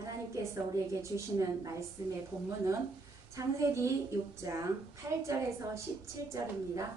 하나님께서 우리에게 주시는 말씀의 본문은 창세기 6장 8절에서 17절입니다.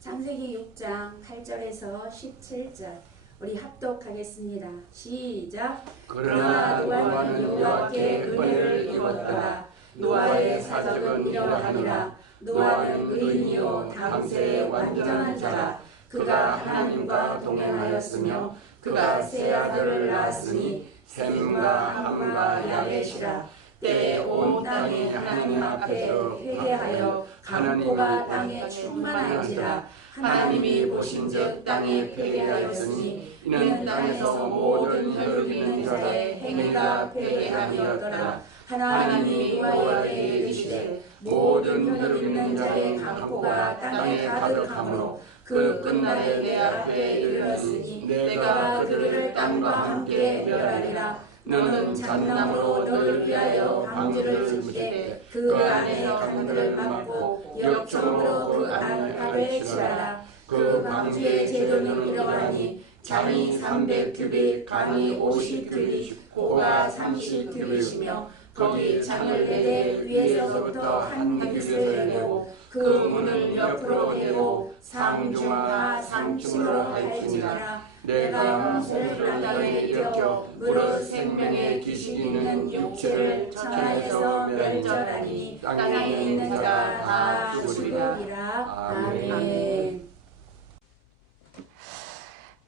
창세기 6장 8절에서 17절 우리 합독하겠습니다. 시작. 그러나 노아는 여호와께 은혜를 입었더라. 노아의 사적은 이러하니라. 노아는 의인이요 당세의 완전한 자라. 그가 하나님과 동행하였으며 그가 세 아들을 낳았으니 셈과 함과 야벳이라. 때에 온 땅이 하나님 앞에 회개하여 강포가 땅에 충만한지라. 하나님이 보신즉 땅이 회개하였으니 이는 땅에서 모든 혈육 있는 자의 행위가 회개함이었더라. 하나님이 노아에게 이르시되 모든 혈육 있는 자의 강포가 땅에 가득하므로 그 끝날에 내 앞에 이르렀으니 내가 그들을 땅과 함께 멸하리라. 너는 잣나무로 너를 위하여 방주를 짓되 그 안에 강들을 막고 역청으로 그 안가를 칠하라. 그 방주의 재료는 이러하니 장이 300규빗, 강이 50규빗, 고가 30규빗이며 거기 장을 내되 위에서부터 한 규빗을 내고 그 문을 옆으로 대고 상중하 상층으로 할지니라. 내가 홍수를 땅에 일으켜 무릇 생명의 기식이 있는 육체를 천하에서 멸절하니 땅에 있는 자가 다 죽으리라. 아멘.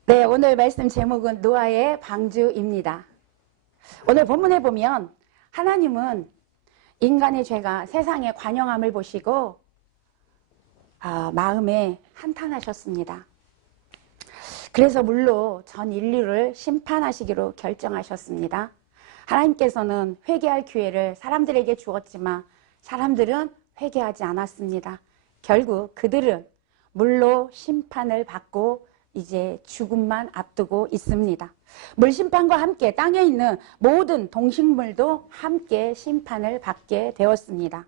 네, 오늘 말씀 제목은 노아의 방주입니다. 오늘 본문에 보면 하나님은 인간의 죄가 세상에 관영함을 보시고 마음에 한탄하셨습니다. 그래서 물로 전 인류를 심판하시기로 결정하셨습니다. 하나님께서는 회개할 기회를 사람들에게 주었지만 사람들은 회개하지 않았습니다. 결국 그들은 물로 심판을 받고 이제 죽음만 앞두고 있습니다. 물심판과 함께 땅에 있는 모든 동식물도 함께 심판을 받게 되었습니다.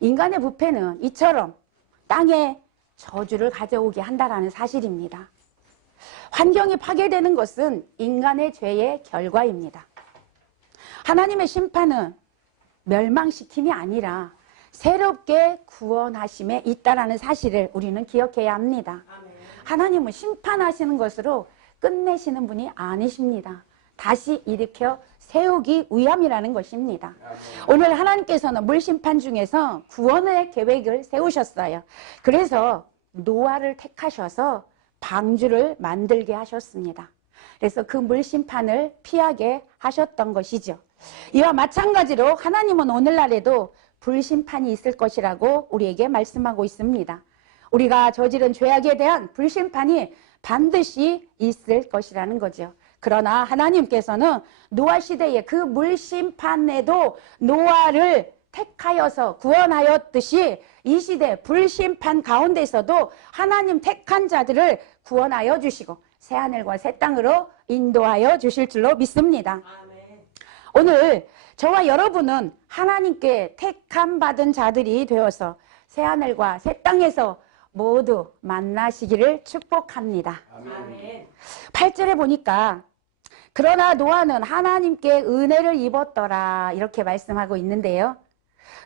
인간의 부패는 이처럼 땅에 저주를 가져오게 한다는 사실입니다. 환경이 파괴되는 것은 인간의 죄의 결과입니다. 하나님의 심판은 멸망시킴이 아니라 새롭게 구원하심에 있다는 사실을 우리는 기억해야 합니다. 하나님은 심판하시는 것으로 끝내시는 분이 아니십니다. 다시 일으켜 세우기 위함이라는 것입니다. 오늘 하나님께서는 물심판 중에서 구원의 계획을 세우셨어요. 그래서 노아를 택하셔서 방주를 만들게 하셨습니다. 그래서 그 물심판을 피하게 하셨던 것이죠. 이와 마찬가지로 하나님은 오늘날에도 불심판이 있을 것이라고 우리에게 말씀하고 있습니다. 우리가 저지른 죄악에 대한 불심판이 반드시 있을 것이라는 거죠. 그러나 하나님께서는 노아 시대의 그 물심판에도 노아를 택하여서 구원하였듯이 이 시대 불심판 가운데서도 하나님 택한 자들을 구원하여 주시고 새하늘과 새 땅으로 인도하여 주실 줄로 믿습니다. 아멘. 오늘 저와 여러분은 하나님께 택함 받은 자들이 되어서 새하늘과 새 땅에서 모두 만나시기를 축복합니다. 아멘. 8절에 보니까 그러나 노아는 하나님께 은혜를 입었더라 이렇게 말씀하고 있는데요.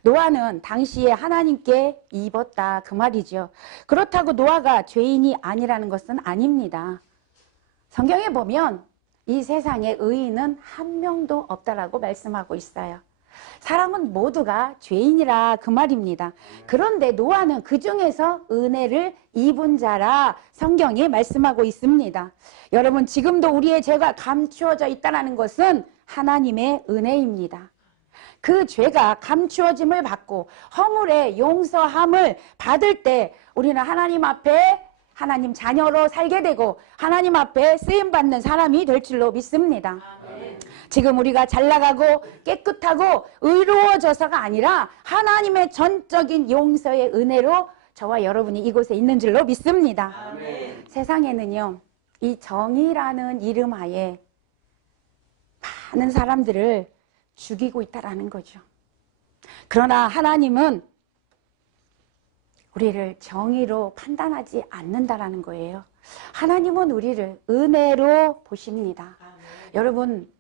노아는 당시에 하나님께 입었다 그 말이죠. 그렇다고 노아가 죄인이 아니라는 것은 아닙니다. 성경에 보면 이 세상에 의인은 한 명도 없다라고 말씀하고 있어요. 사람은 모두가 죄인이라 그 말입니다. 그런데 노아는 그 중에서 은혜를 입은 자라 성경이 말씀하고 있습니다. 여러분 지금도 우리의 죄가 감추어져 있다는 것은 하나님의 은혜입니다. 그 죄가 감추어짐을 받고 허물의 용서함을 받을 때 우리는 하나님 앞에 하나님 자녀로 살게 되고 하나님 앞에 쓰임받는 사람이 될 줄로 믿습니다. 아멘. 지금 우리가 잘나가고 깨끗하고 의로워져서가 아니라 하나님의 전적인 용서의 은혜로 저와 여러분이 이곳에 있는 줄로 믿습니다. 아멘. 세상에는요 이 정의라는 이름 하에 많은 사람들을 죽이고 있다라는 거죠. 그러나 하나님은 우리를 정의로 판단하지 않는다라는 거예요. 하나님은 우리를 은혜로 보십니다. 여러분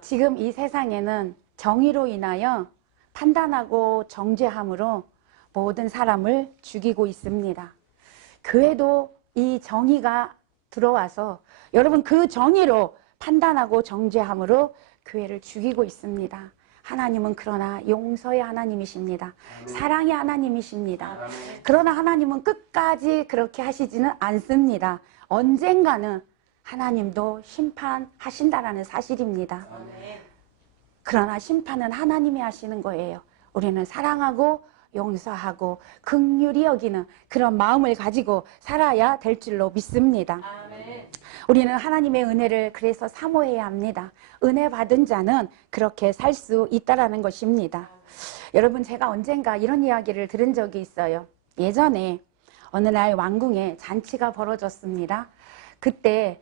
지금 이 세상에는 정의로 인하여 판단하고 정죄함으로 모든 사람을 죽이고 있습니다. 교회도 이 정의가 들어와서 여러분 그 정의로 판단하고 정죄함으로 교회를 죽이고 있습니다. 하나님은 그러나 용서의 하나님이십니다. 사랑의 하나님이십니다. 그러나 하나님은 끝까지 그렇게 하시지는 않습니다. 언젠가는 하나님도 심판하신다라는 사실입니다. 그러나 심판은 하나님이 하시는 거예요. 우리는 사랑하고 용서하고 긍휼히 여기는 그런 마음을 가지고 살아야 될 줄로 믿습니다. 우리는 하나님의 은혜를 그래서 사모해야 합니다. 은혜 받은 자는 그렇게 살 수 있다라는 것입니다. 여러분, 제가 언젠가 이런 이야기를 들은 적이 있어요. 예전에 어느 날 왕궁에 잔치가 벌어졌습니다. 그때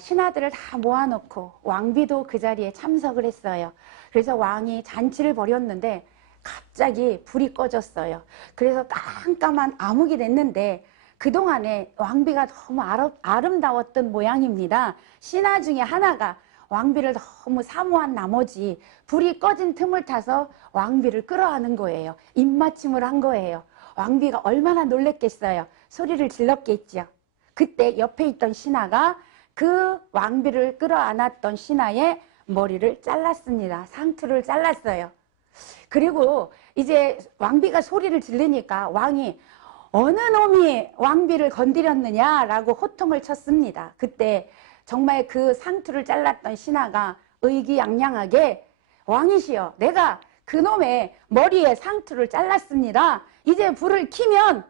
신하들을 다 모아놓고 왕비도 그 자리에 참석을 했어요. 그래서 왕이 잔치를 벌였는데 갑자기 불이 꺼졌어요. 그래서 깜깜한 암흑이 됐는데 그동안에 왕비가 너무 아름다웠던 모양입니다. 신하 중에 하나가 왕비를 너무 사모한 나머지 불이 꺼진 틈을 타서 왕비를 끌어안은 거예요. 입맞춤을 한 거예요. 왕비가 얼마나 놀랬겠어요. 소리를 질렀겠죠. 그때 옆에 있던 신하가 그 왕비를 끌어안았던 신하의 머리를 잘랐습니다. 상투를 잘랐어요. 그리고 이제 왕비가 소리를 지르니까 왕이 어느 놈이 왕비를 건드렸느냐라고 호통을 쳤습니다. 그때 정말 그 상투를 잘랐던 신하가 의기양양하게 왕이시여, 내가 그놈의 머리에 상투를 잘랐습니다. 이제 불을 켜면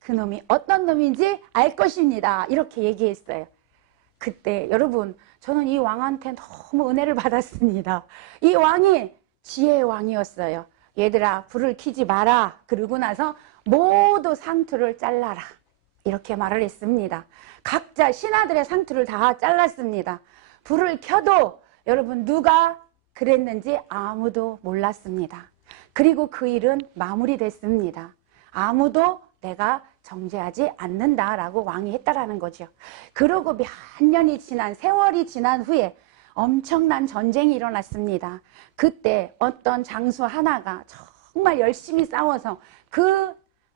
그놈이 어떤 놈인지 알 것입니다. 이렇게 얘기했어요. 그때 여러분, 저는 이 왕한테 너무 은혜를 받았습니다. 이 왕이 지혜의 왕이었어요. 얘들아, 불을 켜지 마라. 그러고 나서 모두 상투를 잘라라. 이렇게 말을 했습니다. 각자 신하들의 상투를 다 잘랐습니다. 불을 켜도 여러분 누가 그랬는지 아무도 몰랐습니다. 그리고 그 일은 마무리됐습니다. 아무도 내가 정죄하지 않는다라고 왕이 했다라는 거죠. 그러고 몇 년이 지난, 세월이 지난 후에 엄청난 전쟁이 일어났습니다. 그때 어떤 장수 하나가 정말 열심히 싸워서 그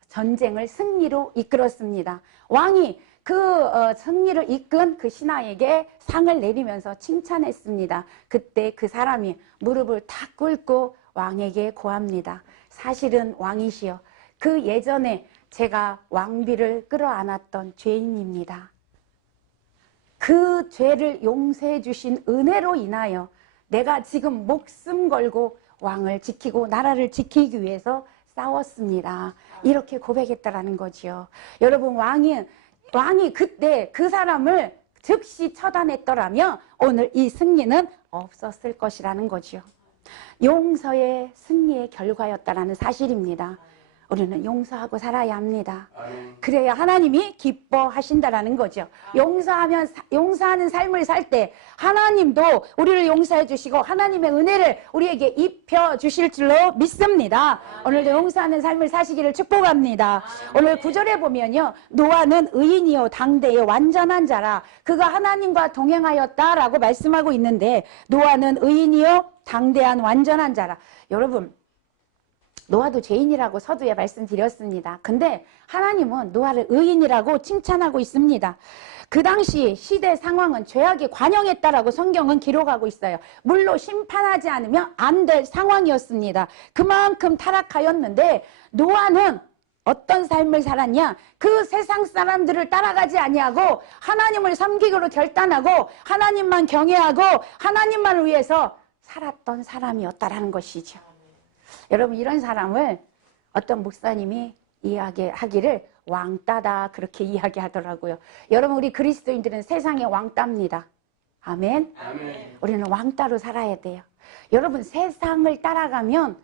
전쟁을 승리로 이끌었습니다. 왕이 그 승리를 이끈 그 신하에게 상을 내리면서 칭찬했습니다. 그때 그 사람이 무릎을 탁 꿇고 왕에게 고합니다. 사실은 왕이시여, 그 예전에 제가 왕비를 끌어안았던 죄인입니다. 그 죄를 용서해 주신 은혜로 인하여 내가 지금 목숨 걸고 왕을 지키고 나라를 지키기 위해서 싸웠습니다. 이렇게 고백했다라는 거죠. 여러분, 왕이 그때 그 사람을 즉시 처단했더라면 오늘 이 승리는 없었을 것이라는 거죠. 용서의 승리의 결과였다라는 사실입니다. 우리는 용서하고 살아야 합니다. 그래야 하나님이 기뻐하신다라는 거죠. 용서하는 삶을 살 때 하나님도 우리를 용서해 주시고 하나님의 은혜를 우리에게 입혀 주실 줄로 믿습니다. 오늘도 용서하는 삶을 사시기를 축복합니다. 오늘 9절에 보면요, 노아는 의인이요 당대의 완전한 자라 그가 하나님과 동행하였다라고 말씀하고 있는데, 노아는 의인이요 당대한 완전한 자라. 여러분, 노아도 죄인이라고 서두에 말씀드렸습니다. 근데 하나님은 노아를 의인이라고 칭찬하고 있습니다. 그 당시 시대 상황은 죄악이 관영했다라고 성경은 기록하고 있어요. 물로 심판하지 않으면 안 될 상황이었습니다. 그만큼 타락하였는데 노아는 어떤 삶을 살았냐? 그 세상 사람들을 따라가지 아니하고 하나님을 섬기기로 결단하고 하나님만 경외하고 하나님만을 위해서 살았던 사람이었다라는 것이죠. 여러분, 이런 사람을 어떤 목사님이 이야기하기를 왕따다 그렇게 이야기하더라고요. 여러분, 우리 그리스도인들은 세상의 왕따입니다. 아멘. 우리는 왕따로 살아야 돼요. 여러분, 세상을 따라가면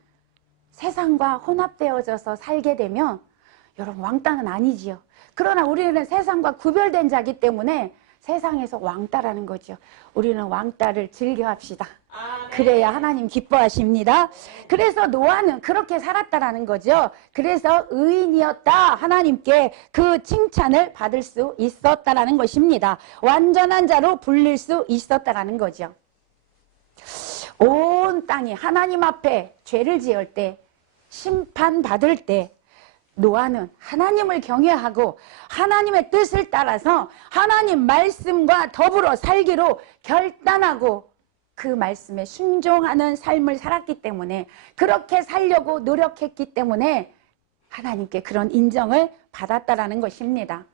세상과 혼합되어져서 살게 되면 여러분 왕따는 아니지요. 그러나 우리는 세상과 구별된 자기 때문에 세상에서 왕따라는 거죠. 우리는 왕따를 즐겨합시다. 그래야 하나님 기뻐하십니다. 그래서 노아는 그렇게 살았다라는 거죠. 그래서 의인이었다, 하나님께 그 칭찬을 받을 수 있었다라는 것입니다. 완전한 자로 불릴 수 있었다라는 거죠. 온 땅이 하나님 앞에 죄를 지을 때, 심판받을 때 노아는 하나님을 경외하고 하나님의 뜻을 따라서 하나님 말씀과 더불어 살기로 결단하고 그 말씀에 순종하는 삶을 살았기 때문에, 그렇게 살려고 노력했기 때문에 하나님께 그런 인정을 받았다라는 것입니다.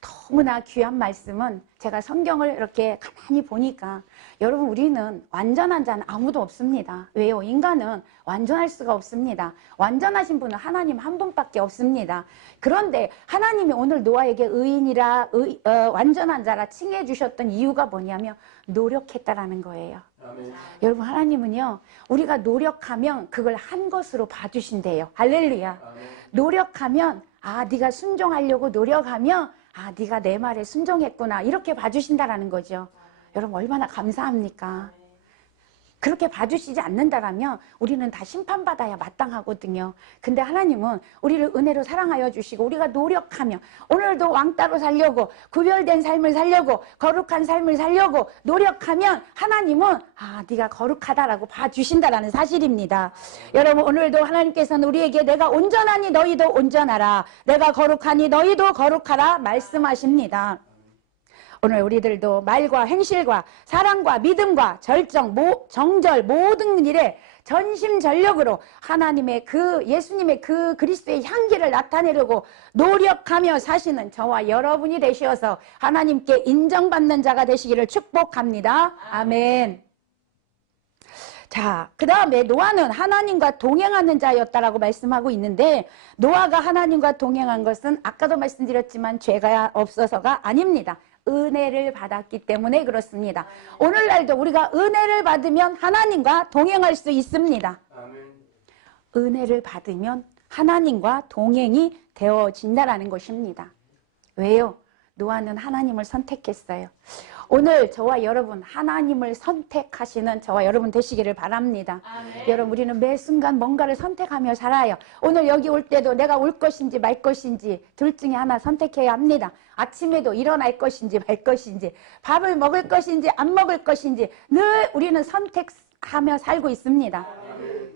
너무나 귀한 말씀은, 제가 성경을 이렇게 가만히 보니까 여러분, 우리는 완전한 자는 아무도 없습니다. 왜요? 인간은 완전할 수가 없습니다. 완전하신 분은 하나님 한 분밖에 없습니다. 그런데 하나님이 오늘 노아에게 의인이라 완전한 자라 칭해 주셨던 이유가 뭐냐면 노력했다라는 거예요. 아멘. 여러분, 하나님은요, 우리가 노력하면 그걸 한 것으로 봐주신대요. 할렐루야. 아멘. 노력하면, 아, 네가 순종하려고 노력하면, 아, 네가 내 말에 순종했구나, 이렇게 봐주신다라는 거죠. 여러분, 얼마나 감사합니까? 그렇게 봐주시지 않는다라면 우리는 다 심판받아야 마땅하거든요. 근데 하나님은 우리를 은혜로 사랑하여 주시고, 우리가 노력하며 오늘도 왕따로 살려고, 구별된 삶을 살려고, 거룩한 삶을 살려고 노력하면 하나님은, 아, 네가 거룩하다라고 봐주신다라는 사실입니다. 여러분, 오늘도 하나님께서는 우리에게 내가 온전하니 너희도 온전하라, 내가 거룩하니 너희도 거룩하라 말씀하십니다. 오늘 우리들도 말과 행실과 사랑과 믿음과 정절 모든 일에 전심전력으로 하나님의 예수님의 그리스도의 향기를 나타내려고 노력하며 사시는 저와 여러분이 되셔서 하나님께 인정받는 자가 되시기를 축복합니다. 아멘. 자, 그 다음에 노아는 하나님과 동행하는 자였다라고 말씀하고 있는데, 노아가 하나님과 동행한 것은 아까도 말씀드렸지만 죄가 없어서가 아닙니다. 은혜를 받았기 때문에 그렇습니다. 오늘날도 우리가 은혜를 받으면 하나님과 동행할 수 있습니다. 아멘. 은혜를 받으면 하나님과 동행이 되어진다라는 것입니다. 왜요? 노아는 하나님을 선택했어요. 오늘 저와 여러분, 하나님을 선택하시는 저와 여러분 되시기를 바랍니다. 아멘. 여러분, 우리는 매 순간 뭔가를 선택하며 살아요. 오늘 여기 올 때도 내가 올 것인지 말 것인지 둘 중에 하나 선택해야 합니다. 아침에도 일어날 것인지 말 것인지, 밥을 먹을 것인지 안 먹을 것인지 늘 우리는 선택하며 살고 있습니다.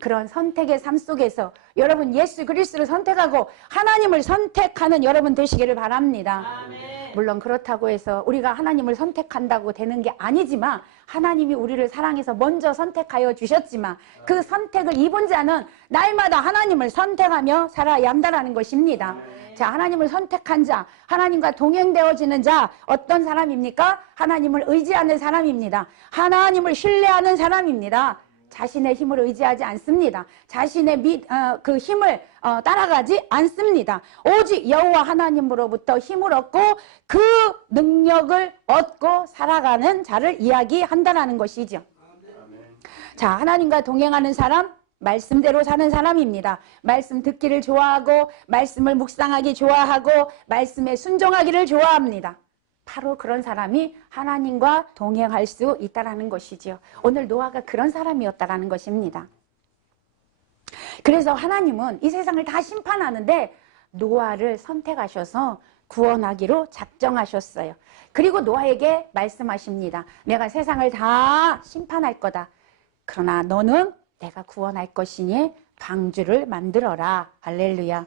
그런 선택의 삶 속에서 여러분, 예수 그리스도를 선택하고 하나님을 선택하는 여러분 되시기를 바랍니다. 아멘. 물론 그렇다고 해서 우리가 하나님을 선택한다고 되는 게 아니지만, 하나님이 우리를 사랑해서 먼저 선택하여 주셨지만 그 선택을 입은 자는 날마다 하나님을 선택하며 살아야 한다는 것입니다. 자, 하나님을 선택한 자, 하나님과 동행되어지는 자, 어떤 사람입니까? 하나님을 의지하는 사람입니다. 하나님을 신뢰하는 사람입니다. 자신의 힘을 의지하지 않습니다. 자신의 그 힘을 따라가지 않습니다. 오직 여호와 하나님으로부터 힘을 얻고 그 능력을 얻고 살아가는 자를 이야기한다는 것이죠. 자, 하나님과 동행하는 사람, 말씀대로 사는 사람입니다. 말씀 듣기를 좋아하고, 말씀을 묵상하기 좋아하고, 말씀에 순종하기를 좋아합니다. 바로 그런 사람이 하나님과 동행할 수 있다는 것이지요. 오늘 노아가 그런 사람이었다는 것입니다. 그래서 하나님은 이 세상을 다 심판하는데 노아를 선택하셔서 구원하기로 작정하셨어요. 그리고 노아에게 말씀하십니다. 내가 세상을 다 심판할 거다. 그러나 너는 내가 구원할 것이니 방주를 만들어라. 할렐루야.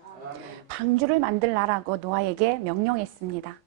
방주를 만들라라고 노아에게 명령했습니다.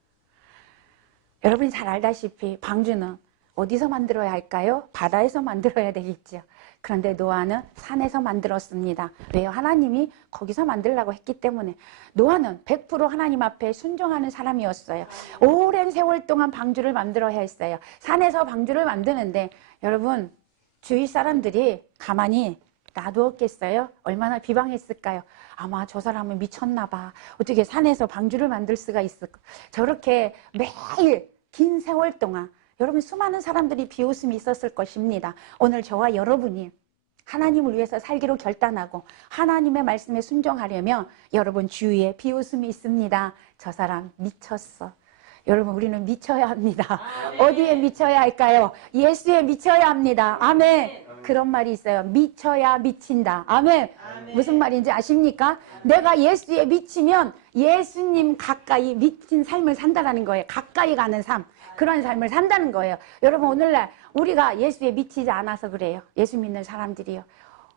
여러분이 잘 알다시피 방주는 어디서 만들어야 할까요? 바다에서 만들어야 되겠죠. 그런데 노아는 산에서 만들었습니다. 왜요? 하나님이 거기서 만들라고 했기 때문에. 노아는 100% 하나님 앞에 순종하는 사람이었어요. 오랜 세월 동안 방주를 만들어야 했어요. 산에서 방주를 만드는데 여러분, 주위 사람들이 가만히 놔두었겠어요? 얼마나 비방했을까요? 아마 저 사람은 미쳤나 봐. 어떻게 산에서 방주를 만들 수가 있을까? 저렇게 매일 긴 세월 동안 여러분, 수많은 사람들이 비웃음이 있었을 것입니다. 오늘 저와 여러분이 하나님을 위해서 살기로 결단하고 하나님의 말씀에 순종하려면 여러분 주위에 비웃음이 있습니다. 저 사람 미쳤어. 여러분, 우리는 미쳐야 합니다. 아멘. 어디에 미쳐야 할까요? 예수에 미쳐야 합니다. 아멘. 그런 말이 있어요. 미쳐야 미친다. 아멘. 아멘. 무슨 말인지 아십니까? 내가 예수에 미치면 예수님 가까이 미친 삶을 산다라는 거예요. 가까이 가는 삶. 그런 삶을 산다는 거예요. 여러분 오늘날 우리가 예수에 미치지 않아서 그래요. 예수 믿는 사람들이요.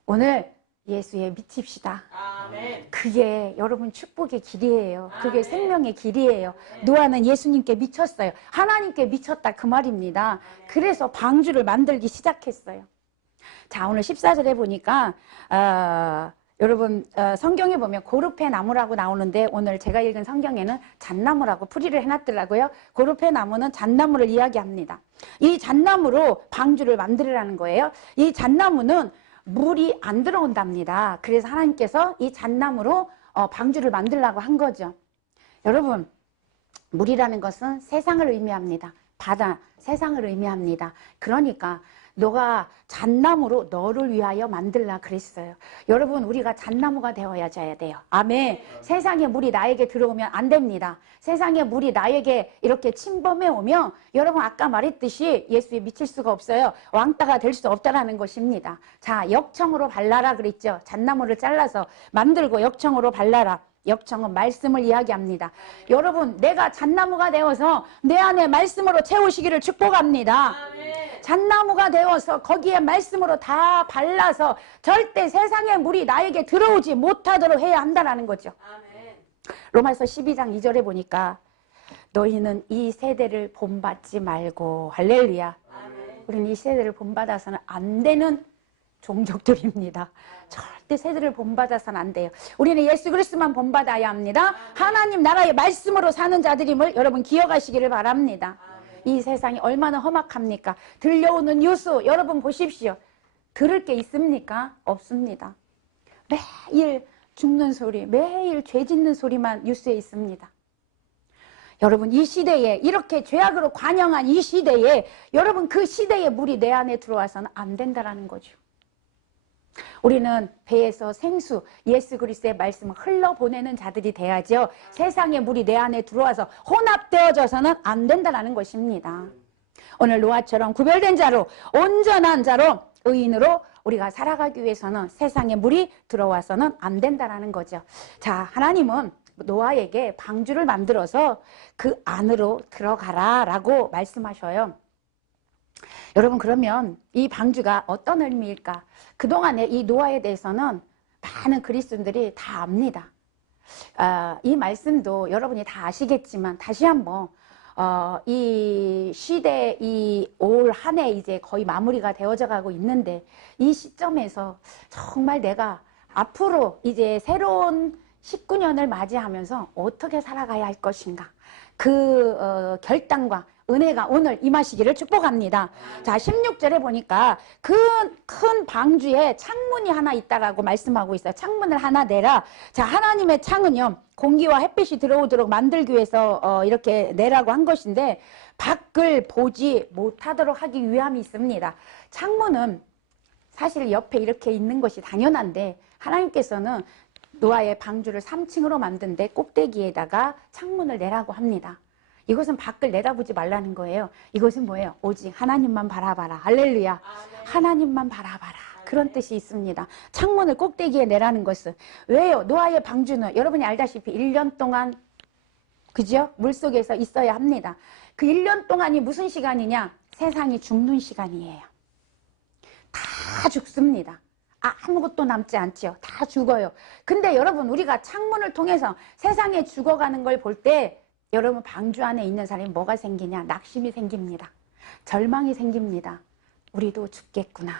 오늘 예수에 미칩시다. 아멘. 그게 여러분 축복의 길이에요. 그게 아멘. 생명의 길이에요. 노아는 예수님께 미쳤어요. 하나님께 미쳤다 그 말입니다. 그래서 방주를 만들기 시작했어요. 자, 오늘 14절에 보니까 여러분 성경에 보면 고르페 나무라고 나오는데 오늘 제가 읽은 성경에는 잣나무라고 풀이를 해놨더라고요. 고르페 나무는 잣나무를 이야기합니다. 이 잣나무로 방주를 만들으라는 거예요. 이 잣나무는 물이 안 들어온답니다. 그래서 하나님께서 이 잣나무로 방주를 만들라고 한 거죠. 여러분, 물이라는 것은 세상을 의미합니다. 바다, 세상을 의미합니다. 그러니까 너가 잣나무로 너를 위하여 만들라 그랬어요. 여러분, 우리가 잣나무가 되어야 돼요. 아멘. 세상의 물이 나에게 들어오면 안 됩니다. 세상의 물이 나에게 이렇게 침범해 오면 여러분 아까 말했듯이 예수에 미칠 수가 없어요. 왕따가 될 수 없다라는 것입니다. 자, 역청으로 발라라 그랬죠. 잣나무를 잘라서 만들고 역청으로 발라라. 역청은 말씀을 이야기합니다. 여러분, 내가 잣나무가 되어서 내 안에 말씀으로 채우시기를 축복합니다. 잣나무가 되어서 거기에 말씀으로 다 발라서 절대 세상의 물이 나에게 들어오지 못하도록 해야 한다는 거죠. 로마서 12장 2절에 보니까 너희는 이 세대를 본받지 말고, 할렐루야. 우리는 이 세대를 본받아서는 안 되는 종족들입니다. 절대 세대를 본받아서는 안 돼요. 우리는 예수 그리스도만 본받아야 합니다. 하나님 나라의 말씀으로 사는 자들임을 여러분 기억하시기를 바랍니다. 이 세상이 얼마나 험악합니까? 들려오는 뉴스 여러분 보십시오. 들을 게 있습니까? 없습니다. 매일 죽는 소리, 매일 죄 짓는 소리만 뉴스에 있습니다. 여러분, 이 시대에 이렇게 죄악으로 관영한 이 시대에 여러분 그 시대의 물이 내 안에 들어와서는 안 된다라는 거죠. 우리는 배에서 생수, 예수 그리스도의 말씀을 흘러보내는 자들이 돼야죠. 세상의 물이 내 안에 들어와서 혼합되어져서는 안 된다는 것입니다. 오늘 노아처럼 구별된 자로, 온전한 자로, 의인으로 우리가 살아가기 위해서는 세상의 물이 들어와서는 안 된다는 거죠. 자, 하나님은 노아에게 방주를 만들어서 그 안으로 들어가라 라고 말씀하셔요. 여러분, 그러면 이 방주가 어떤 의미일까? 그동안에 이 노아에 대해서는 많은 그리스도인들이 다 압니다. 이 말씀도 여러분이 다 아시겠지만 다시 한번 이 시대, 이 올 한 해 이제 거의 마무리가 되어져 가고 있는데 이 시점에서 정말 내가 앞으로 이제 새로운 19년을 맞이하면서 어떻게 살아가야 할 것인가? 그 결단과 은혜가 오늘 임하시기를 축복합니다. 자, 16절에 보니까 큰 방주에 창문이 하나 있다라고 말씀하고 있어요. 창문을 하나 내라. 자, 하나님의 창은요, 공기와 햇빛이 들어오도록 만들기 위해서 이렇게 내라고 한 것인데 밖을 보지 못하도록 하기 위함이 있습니다. 창문은 사실 옆에 이렇게 있는 것이 당연한데 하나님께서는 노아의 방주를 3층으로 만든데 꼭대기에다가 창문을 내라고 합니다. 이것은 밖을 내다보지 말라는 거예요. 이것은 뭐예요? 오직 하나님만 바라봐라. 할렐루야. 하나님만 바라봐라. 그런 뜻이 있습니다. 창문을 꼭대기에 내라는 것은 왜요? 노아의 방주는 여러분이 알다시피 1년 동안 그죠? 물속에서 있어야 합니다. 그 1년 동안이 무슨 시간이냐? 세상이 죽는 시간이에요. 다 죽습니다. 아무것도 남지 않지요. 다 죽어요. 근데 여러분, 우리가 창문을 통해서 세상에 죽어가는 걸 볼 때 여러분 방주 안에 있는 사람이 뭐가 생기냐? 낙심이 생깁니다. 절망이 생깁니다. 우리도 죽겠구나.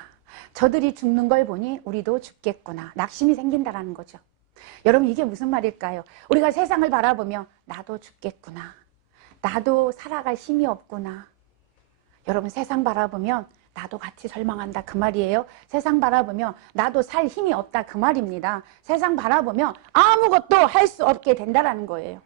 저들이 죽는 걸 보니 우리도 죽겠구나. 낙심이 생긴다라는 거죠. 여러분, 이게 무슨 말일까요? 우리가 세상을 바라보며 나도 죽겠구나. 나도 살아갈 힘이 없구나. 여러분, 세상 바라보면 나도 같이 절망한다 그 말이에요. 세상 바라보면 나도 살 힘이 없다 그 말입니다. 세상 바라보면 아무것도 할 수 없게 된다라는 거예요.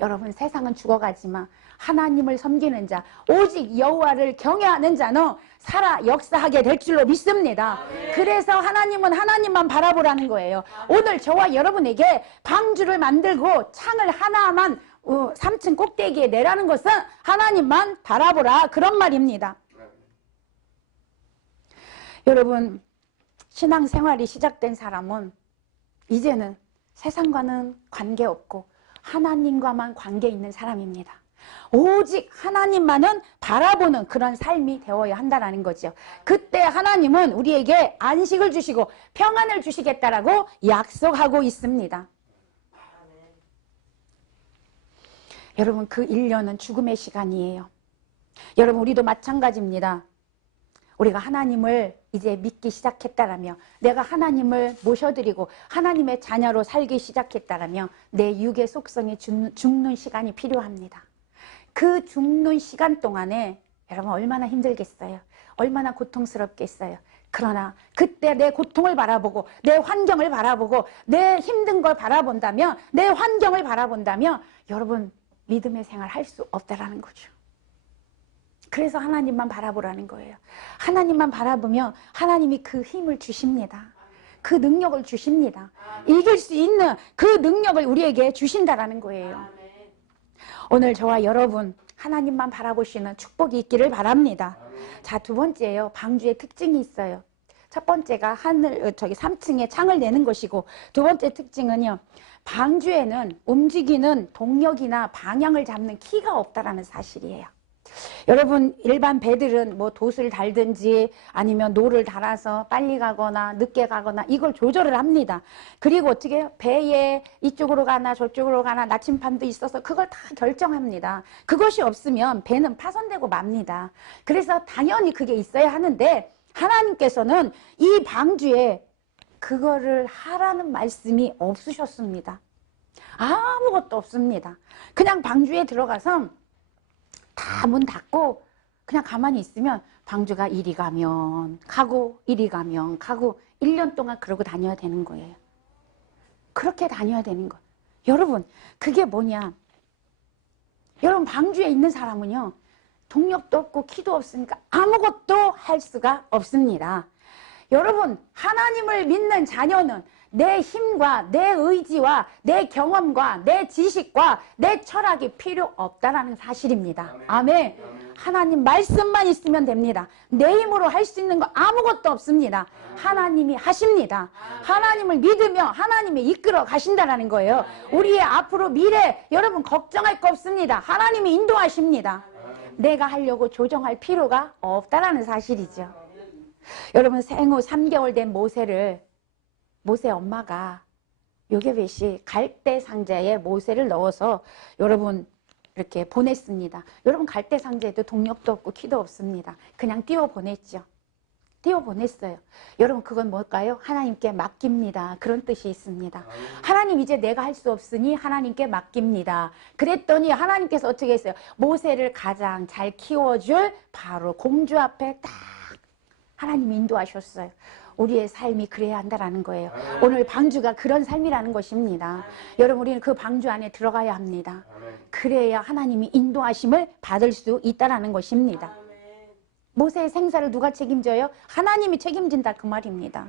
여러분, 세상은 죽어가지만 하나님을 섬기는 자, 오직 여호와를 경외하는 자는 살아 역사하게 될 줄로 믿습니다. 그래서 하나님은 하나님만 바라보라는 거예요. 오늘 저와 여러분에게 방주를 만들고 창을 하나만 3층 꼭대기에 내라는 것은 하나님만 바라보라 그런 말입니다. 여러분, 신앙생활이 시작된 사람은 이제는 세상과는 관계없고 하나님과만 관계 있는 사람입니다. 오직 하나님만은 바라보는 그런 삶이 되어야 한다는 거죠. 그때 하나님은 우리에게 안식을 주시고 평안을 주시겠다라고 약속하고 있습니다. 여러분, 그 1년은 죽음의 시간이에요. 여러분, 우리도 마찬가지입니다. 우리가 하나님을 이제 믿기 시작했다라며, 내가 하나님을 모셔드리고 하나님의 자녀로 살기 시작했다라며 내 육의 속성이 죽는 시간이 필요합니다. 그 죽는 시간 동안에 여러분 얼마나 힘들겠어요. 얼마나 고통스럽겠어요. 그러나 그때 내 고통을 바라보고 내 환경을 바라보고 내 힘든 걸 바라본다면, 내 환경을 바라본다면 여러분 믿음의 생활 할 수 없다라는 거죠. 그래서 하나님만 바라보라는 거예요. 하나님만 바라보면 하나님이 그 힘을 주십니다. 그 능력을 주십니다. 이길 수 있는 그 능력을 우리에게 주신다라는 거예요. 오늘 저와 여러분 하나님만 바라보시는 축복이 있기를 바랍니다. 자, 두 번째요. 방주의 특징이 있어요. 첫 번째가 3층에 창을 내는 것이고, 두 번째 특징은요. 방주에는 움직이는 동력이나 방향을 잡는 키가 없다라는 사실이에요. 여러분, 일반 배들은 뭐 돛을 달든지 아니면 노를 달아서 빨리 가거나 늦게 가거나 이걸 조절을 합니다. 그리고 어떻게 해요? 배에 이쪽으로 가나 저쪽으로 가나 나침판도 있어서 그걸 다 결정합니다. 그것이 없으면 배는 파손되고 맙니다. 그래서 당연히 그게 있어야 하는데, 하나님께서는 이 방주에 그거를 하라는 말씀이 없으셨습니다. 아무것도 없습니다. 그냥 방주에 들어가서 다 문 닫고 그냥 가만히 있으면 방주가 이리 가면 가고 이리 가면 가고 1년 동안 그러고 다녀야 되는 거예요. 그렇게 다녀야 되는 거예요. 여러분, 그게 뭐냐? 여러분, 방주에 있는 사람은요, 동력도 없고 키도 없으니까 아무것도 할 수가 없습니다. 여러분, 하나님을 믿는 자녀는 내 힘과 내 의지와 내 경험과 내 지식과 내 철학이 필요 없다라는 사실입니다. 아멘. 하나님 말씀만 있으면 됩니다. 내 힘으로 할 수 있는 거 아무것도 없습니다. 하나님이 하십니다. 하나님을 믿으며 하나님이 이끌어 가신다라는 거예요. 우리의 앞으로 미래 여러분 걱정할 거 없습니다. 하나님이 인도하십니다. 내가 하려고 조정할 필요가 없다라는 사실이죠. 여러분, 생후 3개월 된 모세 엄마가 요게벳이 갈대 상자에 모세를 넣어서 여러분 이렇게 보냈습니다. 여러분, 갈대 상자에도 동력도 없고 키도 없습니다. 그냥 띄워 보냈죠. 띄워 보냈어요. 여러분, 그건 뭘까요? 하나님께 맡깁니다. 그런 뜻이 있습니다. 하나님, 이제 내가 할 수 없으니 하나님께 맡깁니다. 그랬더니 하나님께서 어떻게 했어요? 모세를 가장 잘 키워줄 바로 공주 앞에 딱 하나님이 인도하셨어요. 우리의 삶이 그래야 한다라는 거예요. 오늘 방주가 그런 삶이라는 것입니다. 여러분, 우리는 그 방주 안에 들어가야 합니다. 그래야 하나님이 인도하심을 받을 수 있다라는 것입니다. 모세의 생사를 누가 책임져요? 하나님이 책임진다, 그 말입니다.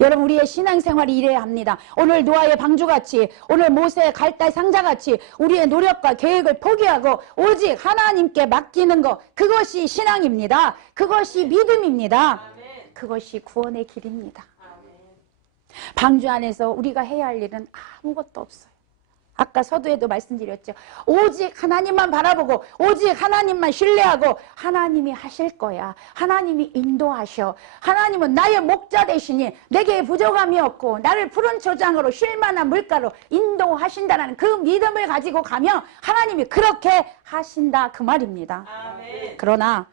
여러분, 우리의 신앙생활이 이래야 합니다. 오늘 노아의 방주같이, 오늘 모세의 갈대 상자같이 우리의 노력과 계획을 포기하고 오직 하나님께 맡기는 것, 그것이 신앙입니다. 그것이 믿음입니다. 그것이 구원의 길입니다. 방주 안에서 우리가 해야 할 일은 아무것도 없어요. 아까 서두에도 말씀드렸죠. 오직 하나님만 바라보고 오직 하나님만 신뢰하고 하나님이 하실 거야. 하나님이 인도하셔. 하나님은 나의 목자 되시니 내게 부족함이 없고 나를 푸른 초장으로 쉴 만한 물가로 인도하신다는 그 믿음을 가지고 가면 하나님이 그렇게 하신다, 그 말입니다. 아멘. 그러나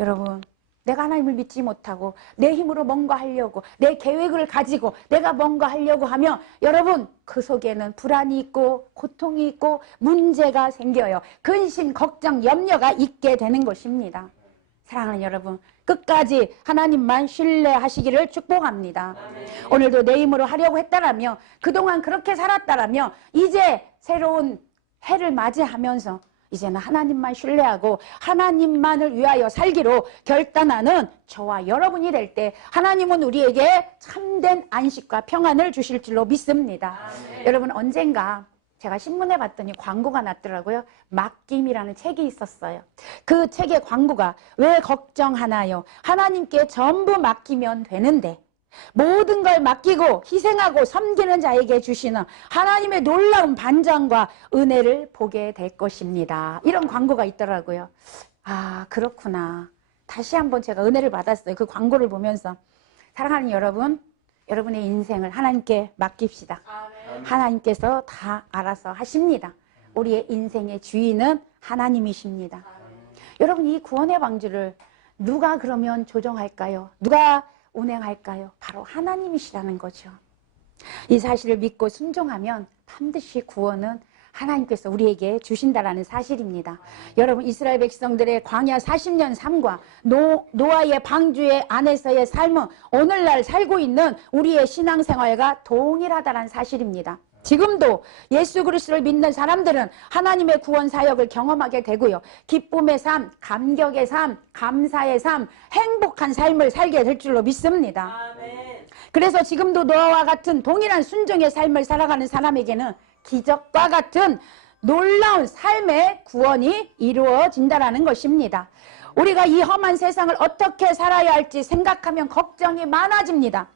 여러분, 내가 하나님을 믿지 못하고 내 힘으로 뭔가 하려고 내 계획을 가지고 내가 뭔가 하려고 하면 여러분, 그 속에는 불안이 있고 고통이 있고 문제가 생겨요. 근심, 걱정, 염려가 있게 되는 것입니다. 사랑하는 여러분, 끝까지 하나님만 신뢰하시기를 축복합니다. 오늘도 내 힘으로 하려고 했다라며 그동안 그렇게 살았다라며 이제 새로운 해를 맞이하면서 이제는 하나님만 신뢰하고 하나님만을 위하여 살기로 결단하는 저와 여러분이 될 때 하나님은 우리에게 참된 안식과 평안을 주실 줄로 믿습니다. 여러분, 언젠가 제가 신문에 봤더니 광고가 났더라고요. 맡김이라는 책이 있었어요. 그 책의 광고가 왜 걱정하나요? 하나님께 전부 맡기면 되는데 모든 걸 맡기고 희생하고 섬기는 자에게 주시는 하나님의 놀라운 반전과 은혜를 보게 될 것입니다. 이런 광고가 있더라고요. 아, 그렇구나. 다시 한번 제가 은혜를 받았어요. 그 광고를 보면서. 사랑하는 여러분, 여러분의 인생을 하나님께 맡깁시다. 하나님께서 다 알아서 하십니다. 우리의 인생의 주인은 하나님이십니다. 여러분, 이 구원의 방주를 누가 그러면 조정할까요? 누가 운행할까요? 바로 하나님이시라는 거죠. 이 사실을 믿고 순종하면 반드시 구원은 하나님께서 우리에게 주신다라는 사실입니다. 여러분, 이스라엘 백성들의 광야 40년 삶과 노아의 방주의 안에서의 삶은 오늘날 살고 있는 우리의 신앙생활과 동일하다는 사실입니다. 지금도 예수 그리스도를 믿는 사람들은 하나님의 구원 사역을 경험하게 되고요. 기쁨의 삶, 감격의 삶, 감사의 삶, 행복한 삶을 살게 될 줄로 믿습니다. 아멘. 그래서 지금도 노아와 같은 동일한 순종의 삶을 살아가는 사람에게는 기적과 같은 놀라운 삶의 구원이 이루어진다는 것입니다. 우리가 이 험한 세상을 어떻게 살아야 할지 생각하면 걱정이 많아집니다.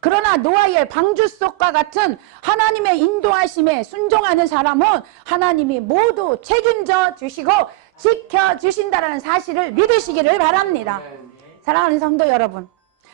그러나 노아의 방주 속과 같은 하나님의 인도하심에 순종하는 사람은 하나님이 모두 책임져 주시고 지켜주신다는 사실을 믿으시기를 바랍니다. 사랑하는 성도 여러분,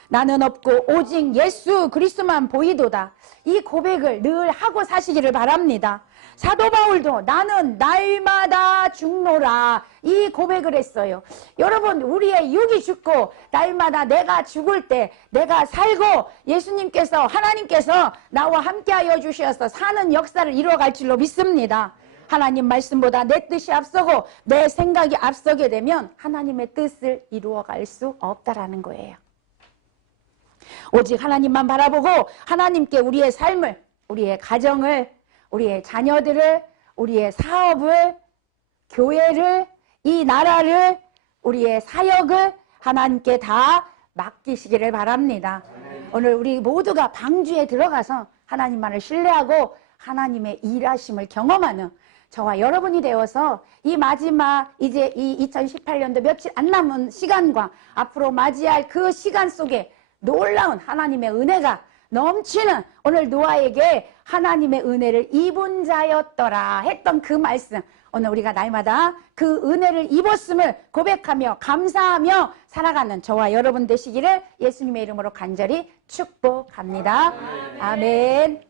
나는 없고 오직 예수 그리스도만 보이도다. 이 고백을 늘 하고 사시기를 바랍니다. 사도 바울도 나는 날마다 죽노라 이 고백을 했어요. 여러분, 우리의 육이 죽고 날마다 내가 죽을 때 내가 살고 예수님께서 하나님께서 나와 함께하여 주셔서 사는 역사를 이루어갈 줄로 믿습니다. 하나님 말씀보다 내 뜻이 앞서고 내 생각이 앞서게 되면 하나님의 뜻을 이루어갈 수 없다라는 거예요. 오직 하나님만 바라보고 하나님께 우리의 삶을, 우리의 가정을, 우리의 자녀들을, 우리의 사업을, 교회를, 이 나라를, 우리의 사역을 하나님께 다 맡기시기를 바랍니다. 오늘 우리 모두가 방주에 들어가서 하나님만을 신뢰하고 하나님의 일하심을 경험하는 저와 여러분이 되어서 이 마지막 이제 이 2018년도 며칠 안 남은 시간과 앞으로 맞이할 그 시간 속에 놀라운 하나님의 은혜가 넘치는 오늘 노아에게 하나님의 은혜를 입은 자였더라 했던 그 말씀, 오늘 우리가 날마다 그 은혜를 입었음을 고백하며 감사하며 살아가는 저와 여러분 되시기를 예수님의 이름으로 간절히 축복합니다. 아멘.